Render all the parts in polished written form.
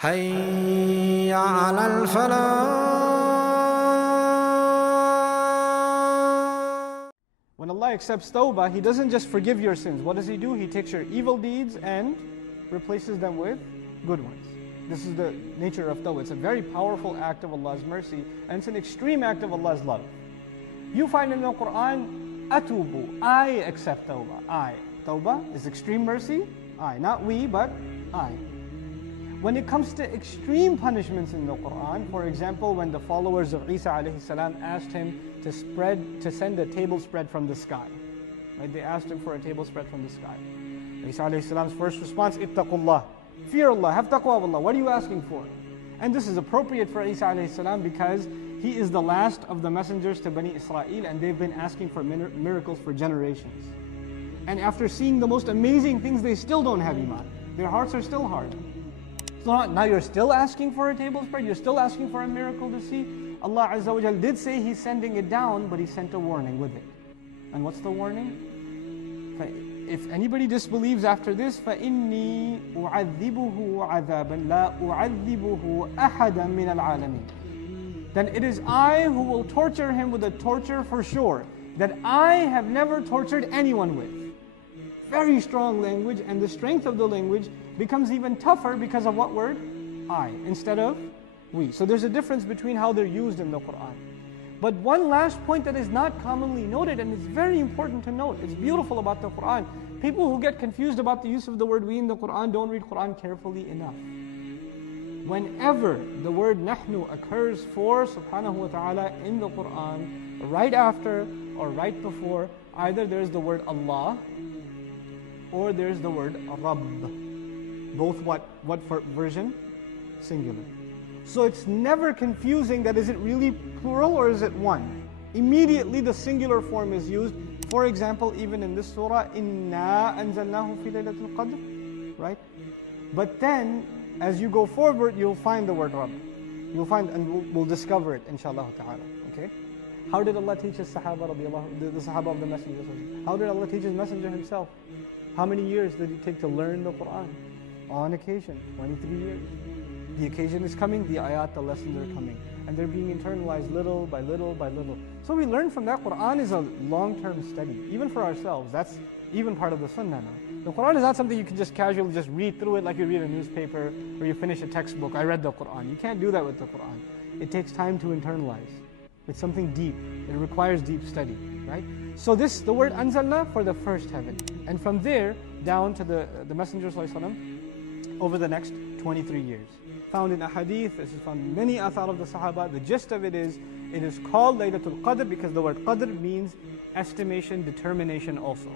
حي على الفلاح. When Allah accepts tawbah, He doesn't just forgive your sins. What does He do? He takes your evil deeds and replaces them with good ones. This is the nature of tawbah. It's a very powerful act of Allah's mercy, and it's an extreme act of Allah's love. You find in the Quran, atubu, I accept tawbah. I. Tawbah is extreme mercy. I. Not we, but I. When it comes to extreme punishments in the Quran, for example, when the followers of Isa alayhi salam asked him to send a table spread from the sky. Right? They asked him for a table spread from the sky. Isa alayhi salam's first response, ittaqullah. Fear Allah, have taqwa of Allah. What are you asking for? And this is appropriate for Isa alayhi salam because he is the last of the messengers to Bani Israel, and they've been asking for miracles for generations. And after seeing the most amazing things, they still don't have iman. Their hearts are still hard. So now you're still asking for a table spread, you're still asking for a miracle to see. Allah Azza wa Jal did say He's sending it down, but He sent a warning with it. And what's the warning? If anybody disbelieves after this, فَإِنِّي أُعَذِّبُهُ عَذَابًا لَا أُعَذِّبُهُ أَحَدًا مِنَ الْعَالَمِينَ. Then it is I who will torture him with a torture for sure, that I have never tortured anyone with. Very strong language, and the strength of the language becomes even tougher because of what word? I, instead of we. So there's a difference between how they're used in the Quran. But one last point that is not commonly noted, and it's very important to note, it's beautiful about the Quran. People who get confused about the use of the word we in the Quran don't read Quran carefully enough. Whenever the word nahnu occurs for subhanahu wa ta'ala in the Quran, right after or right before, either there's the word Allah or there's the word Rabb. Both what version? Singular. So it's never confusing that is it really plural or is it one? Immediately the singular form is used. For example, even in this surah, Inna anzalnahu fi laylatul qadr, right? But then, as you go forward, you'll find the word Rabb. You'll find, and we'll discover it, inshallah ta'ala. Okay? How did Allah teach His Sahaba, the Sahaba of the Messenger? How did Allah teach His Messenger Himself? How many years did it take to learn the Quran? On occasion, 23 years. The occasion is coming, the ayat, the lessons are coming. And they're being internalized little by little by little. So we learn from that. Quran is a long-term study, even for ourselves. That's even part of the sunnah now. The Quran is not something you can just casually just read through it like you read a newspaper or you finish a textbook. I read the Quran. You can't do that with the Quran. It takes time to internalize. It's something deep. It requires deep study, right? So the word anzalna for the first heaven. And from there, down to the Messenger ﷺ over the next 23 years. Found in a hadith, this is found in many athar of the Sahaba. The gist of it is called Laylatul Qadr because the word Qadr means estimation, determination also.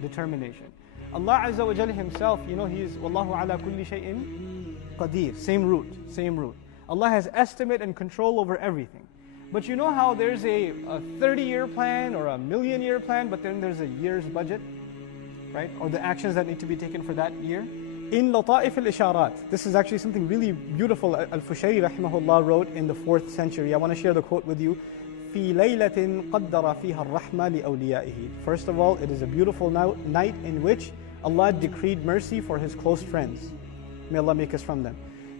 Determination. Allah Azza wa Jalla Himself, He is Wallahu ala kulli shay'in qadir. Same root. Allah has estimate and control over everything. But you know how there's a 30-year plan or a million-year plan, but then there's a year's budget, right? Or the actions that need to be taken for that year. In Lata'if al-Isharat, this is actually something really beautiful. Al-Fushayri rahimahullah wrote in the 4th century. I want to share the quote with you. في ليلة قدر فيها الرحمة لأوليائه. First of all, it is a beautiful night in which Allah decreed mercy for His close friends. May Allah make us from them.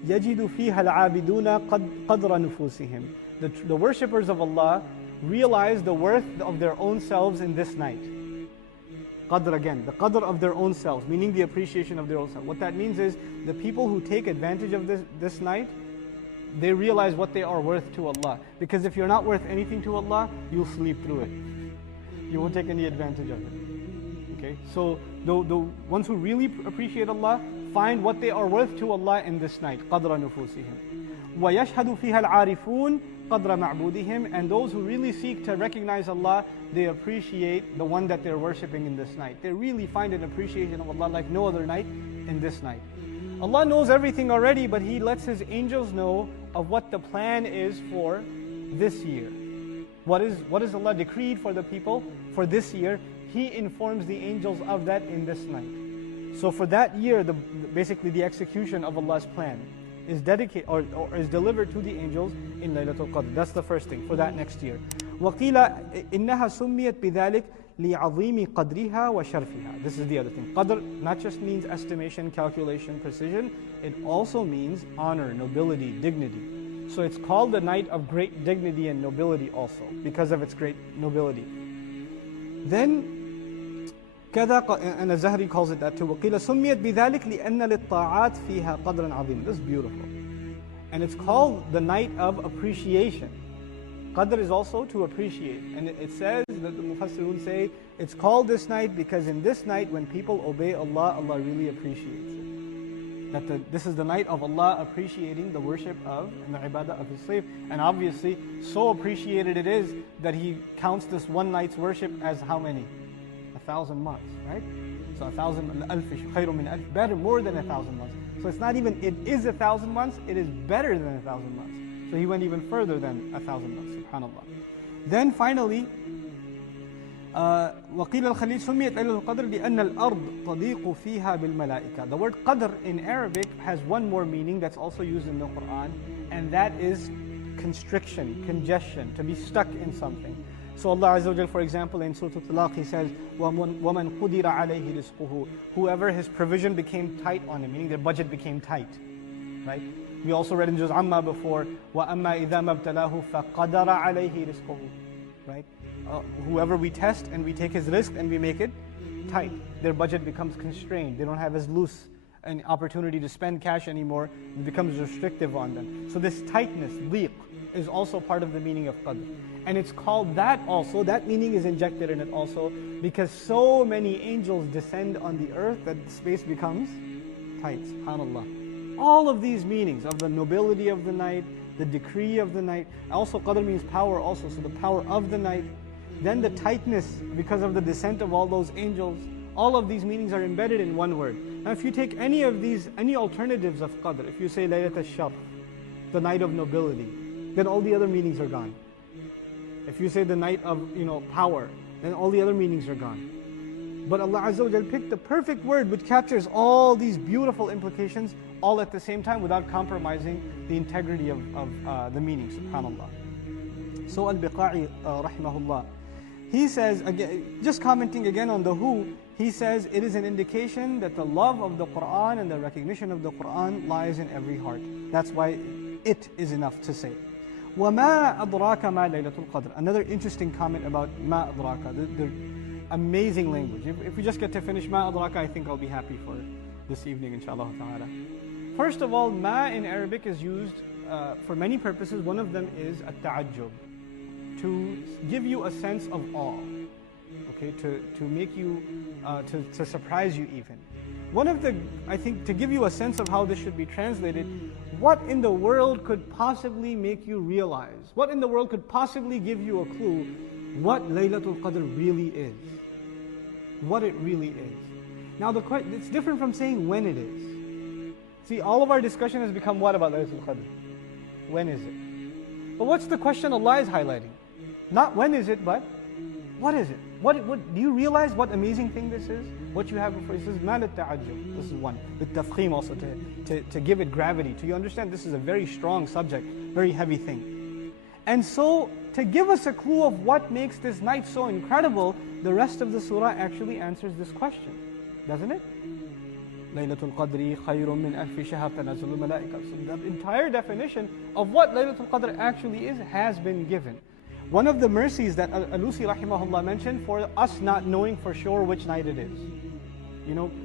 يجد فيها العابدون قدر نفوسهم. The worshippers of Allah realize the worth of their own selves in this night. Qadr again, the qadr of their own selves, meaning the appreciation of their own selves. What that means is the people who take advantage of this night, they realize what they are worth to Allah. Because if you're not worth anything to Allah, you'll sleep through it. You won't take any advantage of it. Okay, so the ones who really appreciate Allah find what they are worth to Allah in this night. قَدْرَ نُفُوسِهِمْ وَيَشْهَدُ فِيهَا الْعَارِفُونَ قَدْرَ مَعْبُودِهِمْ. And those who really seek to recognize Allah, they appreciate the one that they're worshipping in this night. They really find an appreciation of Allah like no other night in this night. Allah knows everything already, but He lets His angels know of what the plan is for this year. What is Allah decreed for the people for this year? He informs the angels of that in this night. So for that year, basically the execution of Allah's plan is dedicated or is delivered to the angels in Laylatul Qadr. That's the first thing for that next year. وَقِيلَ إِنَّهَا سُمِّيَتْ بِذَلِكَ لِعَظِيمِ قَدْرِهَا وَشَرْفِهَا. This is the other thing. Qadr not just means estimation, calculation, precision. It also means honor, nobility, dignity. So it's called the night of great dignity and nobility also, because of its great nobility. Then, كذا, and Az-Zahri calls it that too. وَقِيلَ سُمِّيَتْ بِذَلِكَ لِأَنَّ لِلطَّاعَاتِ فِيهَا قَدْرًا عَظِيمًا. This is beautiful. And it's called the night of appreciation. Qadr is also to appreciate. And it says, that the Mufassirun say, it's called this night because in this night when people obey Allah, Allah really appreciates it. That this is the night of Allah appreciating the worship of and the ibadah of His slave. And obviously, so appreciated it is that He counts this one night's worship as how many? 1,000 months, right? So 1,000, khayru min alf, better, more than 1,000 months. So it's not even, it is 1,000 months, it is better than 1,000 months. So he went even further than 1,000 months, subhanAllah. Then finally, وَقِيلَ الْخَلِيلُ سُمِّيَتْ لَيْلَةُ الْقَدْرِ لِأَنَّ الْأَرْض تَضِيقُ فِيهَا بِالْمَلَائِكَةِ. The word qadr in Arabic has one more meaning that's also used in the Quran, and that is constriction, congestion, to be stuck in something. So Allah Azza wa Jal, for example, in Surah Al-Talaq, He says, وَمَنْ قُدِرَ عَلَيْهِ رِزْقُهُ. Whoever his provision became tight on him, meaning their budget became tight, right? We also read in Juz Amma before, وَأَمَّا إِذَا مَبْتَلَاهُ فَقَدَرَ عَلَيْهِ رِزْقُهُ. Right? Whoever we test and we take his risk and we make it tight, their budget becomes constrained. They don't have as loose an opportunity to spend cash anymore. It becomes restrictive on them. So this tightness, liq, is also part of the meaning of qadr. And it's called that also, that meaning is injected in it also, because so many angels descend on the earth that space becomes tight, subhanAllah. All of these meanings of the nobility of the night, the decree of the night, also qadr means power also, so the power of the night, then the tightness because of the descent of all those angels, all of these meanings are embedded in one word. Now if you take any of these, any alternatives of qadr, if you say Laylat al-Sharf, the night of nobility, then all the other meanings are gone. If you say the night of power, then all the other meanings are gone. But Allah Azza wa Jal picked the perfect word which captures all these beautiful implications all at the same time without compromising the integrity of the meaning, subhanAllah. So Al-Biqa'i rahimahullah, he says, again, just commenting again on the who, he says it is an indication that the love of the Qur'an and the recognition of the Qur'an lies in every heart. That's why it is enough to say. وَمَا أَدْرَاكَ مَا لَيْلَةُ الْقَدْرِ. Another interesting comment about مَا أَدْرَاكَ, the amazing language. If we just get to finish مَا أَدْرَاكَ, I think I'll be happy for this evening, inshallah ta'ala. First of all, ma in Arabic is used for many purposes. One of them is at-ta'ajjub, to give you a sense of awe, okay, to make you, to surprise you even. One of the, I think, to give you a sense of how this should be translated, what in the world could possibly make you realize, what in the world could possibly give you a clue what Laylatul Qadr really is, what it really is. Now it's different from saying when it is. See, all of our discussion has become what about Laylatul Qadr? When is it? But what's the question Allah is highlighting? Not when is it, but what is it? What do you realize what amazing thing this is? What you have before you. This is mal al-ta'ajjub. This is one. With tafkhim also, to give it gravity. To you understand this is a very strong subject, very heavy thing. And so, to give us a clue of what makes this night so incredible, the rest of the surah actually answers this question. Doesn't it? Laylatul Qadri khayrun min alfi shahr tanazzalul malaika. So the entire definition of what Laylatul Qadr actually is has been given. One of the mercies that Alusi rahimahullah mentioned for us not knowing for sure which night it is.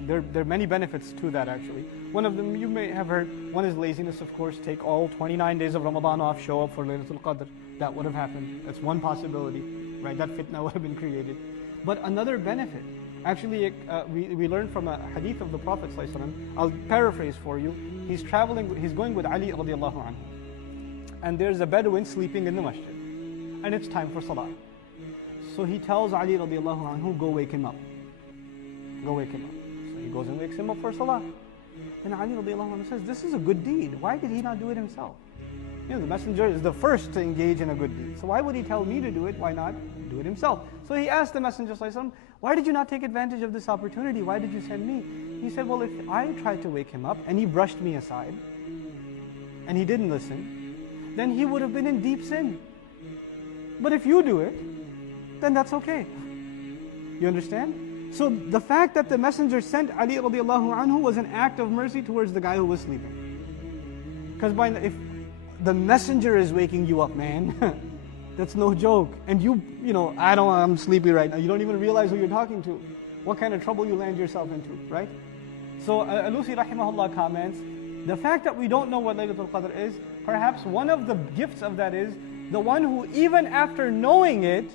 There are many benefits to that actually. One of them you may have heard, one is laziness, of course. Take all 29 days of Ramadan off, show up for Laylatul Qadr. That would have happened. That's one possibility, right? That fitna would have been created. But another benefit, actually we learned from a hadith of the Prophet ﷺ. I'll paraphrase for you. He's going with Ali radiallahu anhu. And there's a Bedouin sleeping in the masjid. And it's time for salah. So he tells Ali radiallahu anhu, go wake him up. Go wake him up. So he goes and wakes him up for salah. And Ali radiallahu anhu says, this is a good deed. Why did he not do it himself? The messenger is the first to engage in a good deed. So why would he tell me to do it? Why not do it himself? So he asked the Messenger ﷺ, why did you not take advantage of this opportunity? Why did you send me? He said, well, if I tried to wake him up and he brushed me aside and he didn't listen, then he would have been in deep sin. But if you do it, then that's okay. You understand? So the fact that the messenger sent Ali radiallahu anhu was an act of mercy towards the guy who was sleeping. Because if the messenger is waking you up, man, that's no joke. And I'm sleepy right now. You don't even realize who you're talking to. What kind of trouble you land yourself into, right? So Alusi rahimahullah comments, the fact that we don't know what Laylatul Qadr is, perhaps one of the gifts of that is the one who even after knowing it,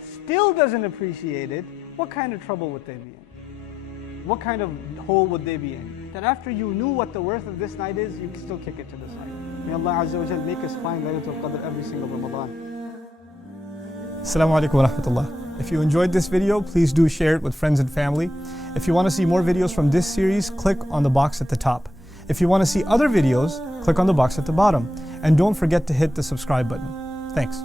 still doesn't appreciate it, what kind of trouble would they be in? What kind of hole would they be in? That after you knew what the worth of this night is, you can still kick it to the side. May Allah Azza wa Jal make us find Laylatul Qadr every single Ramadan. Assalamu alaikum wa rahmatullah. If you enjoyed this video, please do share it with friends and family. If you want to see more videos from this series, click on the box at the top. If you want to see other videos, click on the box at the bottom. And don't forget to hit the subscribe button. Thanks.